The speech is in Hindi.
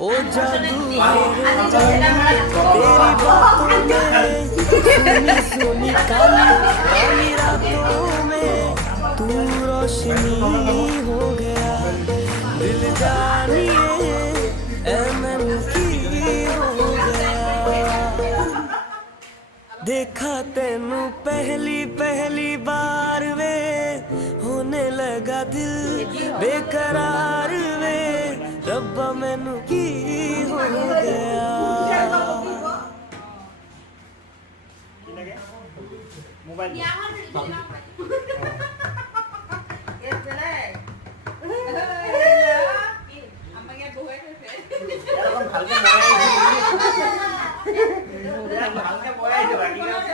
ओ जादू तेरी बातों में, सुनी सुनी काली काली रातों में तू रोशनी हो गया, दिल जानिए एमन की हो गया। देखा तेनू पहली पहली बार वे, होने लगा दिल बेकरार वे, रब्बा मैनू की हो गया। ভালকে বলাই দিবা ঠিক আছে